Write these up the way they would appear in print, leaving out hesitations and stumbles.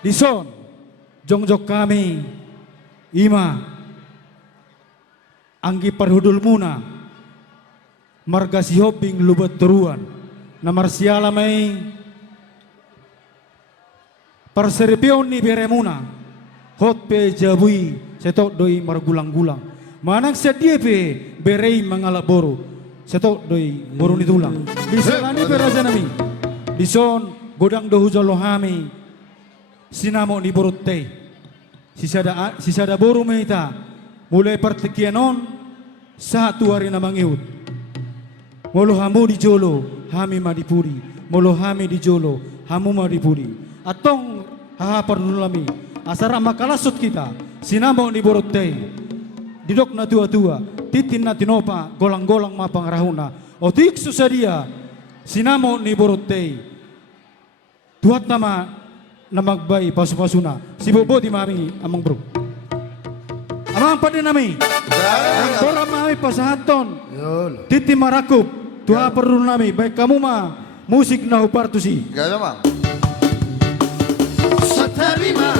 Dison, jongjok kami, ima, anggi parhudul muna, marga si hoping lubat teruan, na marsiala may perseripion ni beremuna, hot pe jabui, setok doi margulang-gulang, manang sedia pe berei mangalaboro, setok doi boru ni tulang, bisa lani peraja nami, dison godang dohu jolohami, sinamo ni borutte sisada boru meita mulai pertikianon satu hari na mangiut molo hamu di jolo hami madipuri molo hami di jolo hamu madipuri atong hahapar nulami asara makalasut kita sinamo ni borutte didok na tua-tua titin na tinopa golang-golang mapangrahuna otik susadia sinamo ni borutte tuat nama na magbay pasu-pasuna. Si Bobo di mami amang bro. Amang pa din nami. Ang tora mami pasahaton. Titi marakup. Tuha perlu nami. Baik kamu mah musik na hupartusi. Gaya mah. Sa tarima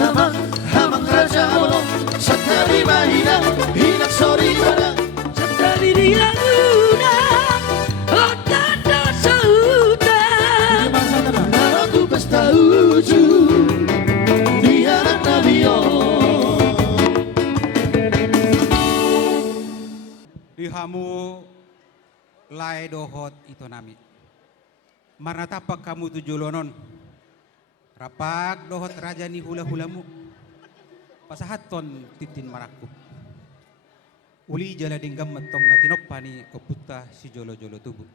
hamang raja mo. Sa tarima hinak sorry mana. Sa tarima una. Otata sauta. Naraku basta uju. Dihamu lai dohot itu nami. Marna tapak kamu tujuh lonon. Rapak dohot raja ni hula-hulamu. Pasahaton titin maraku. Uli jala dinggam metong na tinopani oputa si jolo-jolo tubuh.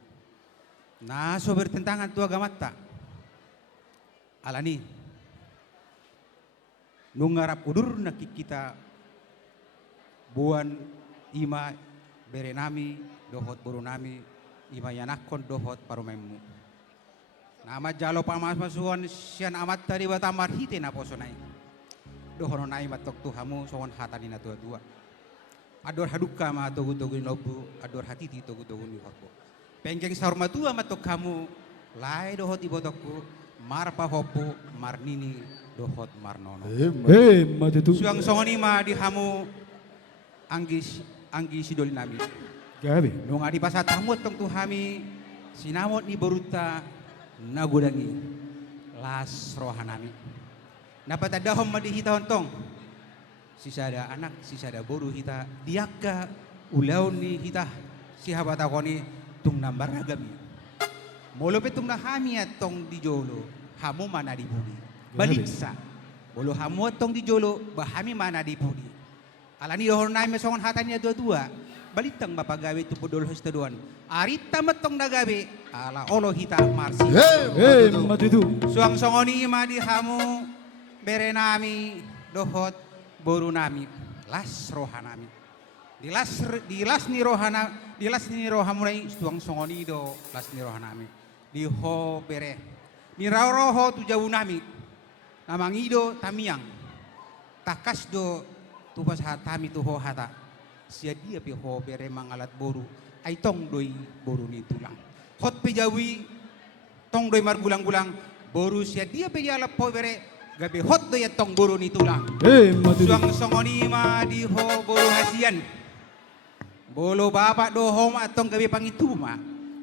Nah so bertentangan tua gamata. Alani. Nungarap udur na kita buan ima bere nami dohot buru nami ima yanakon dohot parumemu nama jalo pamas masuan sian amat tadi batamar hite na posonai dohono nai matok tuhamu sohon hatani na tua-tua ador haduka ma togu-togu nobu ador hatiti togu-togu ni horbo penggeng sarma tua matok kamu lai dohot ibotokku mar pahopu marnini dohot marnono Matutu. suang songoni ma dihamu anggi sidol nami. Gabi. Nung adi pasatamot tong tuhami sinamot ni boruta nagudangi las rohanami. Napat adahom madi hita hontong. Sisada anak, sisada boru hita diaka ulaun ni hita sihabat akoni tung nambar ragami. Molo petung nahami atong di jolo hamu mana di budi. Baliksa. Molo hamu atong di jolo bahami mana di budi. Alani dohon naim mesongon hatanya dua-dua. Balitang mapagawe tu podol hostaduan. Arita metong nagawe ala olo hita marsi. Matutu. Suang songoni ma di hamu bere nami dohot boru nami las rohanami. Dilas ni rohamu nai suang songoni do las ni rohanami. Di ho bere. Ni roho tu jauh nami. Namangido tamiang. Takas do tupas hatami tu ho hata sia dia pi ho bere mangalat boru ai tong doi boru ni tulang hot pe jawi tong doi mar gulang-gulang boru sia dia pe jala po bere gabe hot doi tong boru ni tulang Matutu. suang songoni ma di ho boru hasian bolo bapak do ho ma tong gabe pangitu ma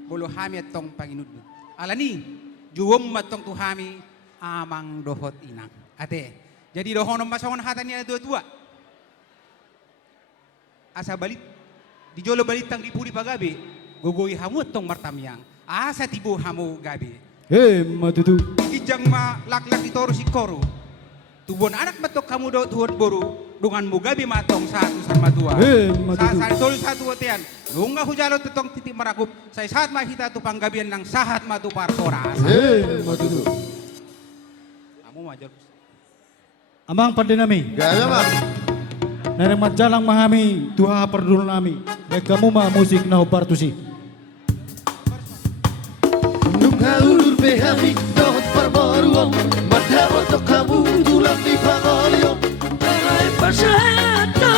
bolo hami tong panginud alani juwom ma tong tu hami amang dohot inang ate jadi dohonom masongon hatani ada dua-dua asa balit di jolo balitang di puri pagabe gogoi hamu tong martamiang asa tibo hamu gabe Matutu. kijang ma laklak itoro si koro tubon anak matok kamu do tuhon boru dungan mu gabe matong satu sama dua Matutu. sa tol satu otean lunga hujalo tetong titik marakup say saat mahita tu panggabian ng sahat matu parkoras Matutu. kamu major Amang pa din nami. Gaya mah. Neremat jalang mahami tuha perdul nami. Baik kamu mah musik na hupartusi. Nunca ulur behami dohot parboruong. Madhawa to kamu tulang di pangoliong. Alay pasata.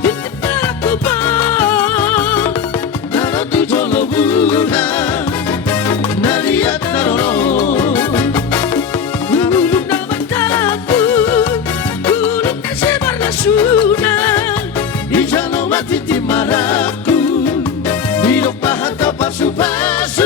Titip aku bang. Nano tu jolo buna. Naliat narono. Ulur na mata. pasu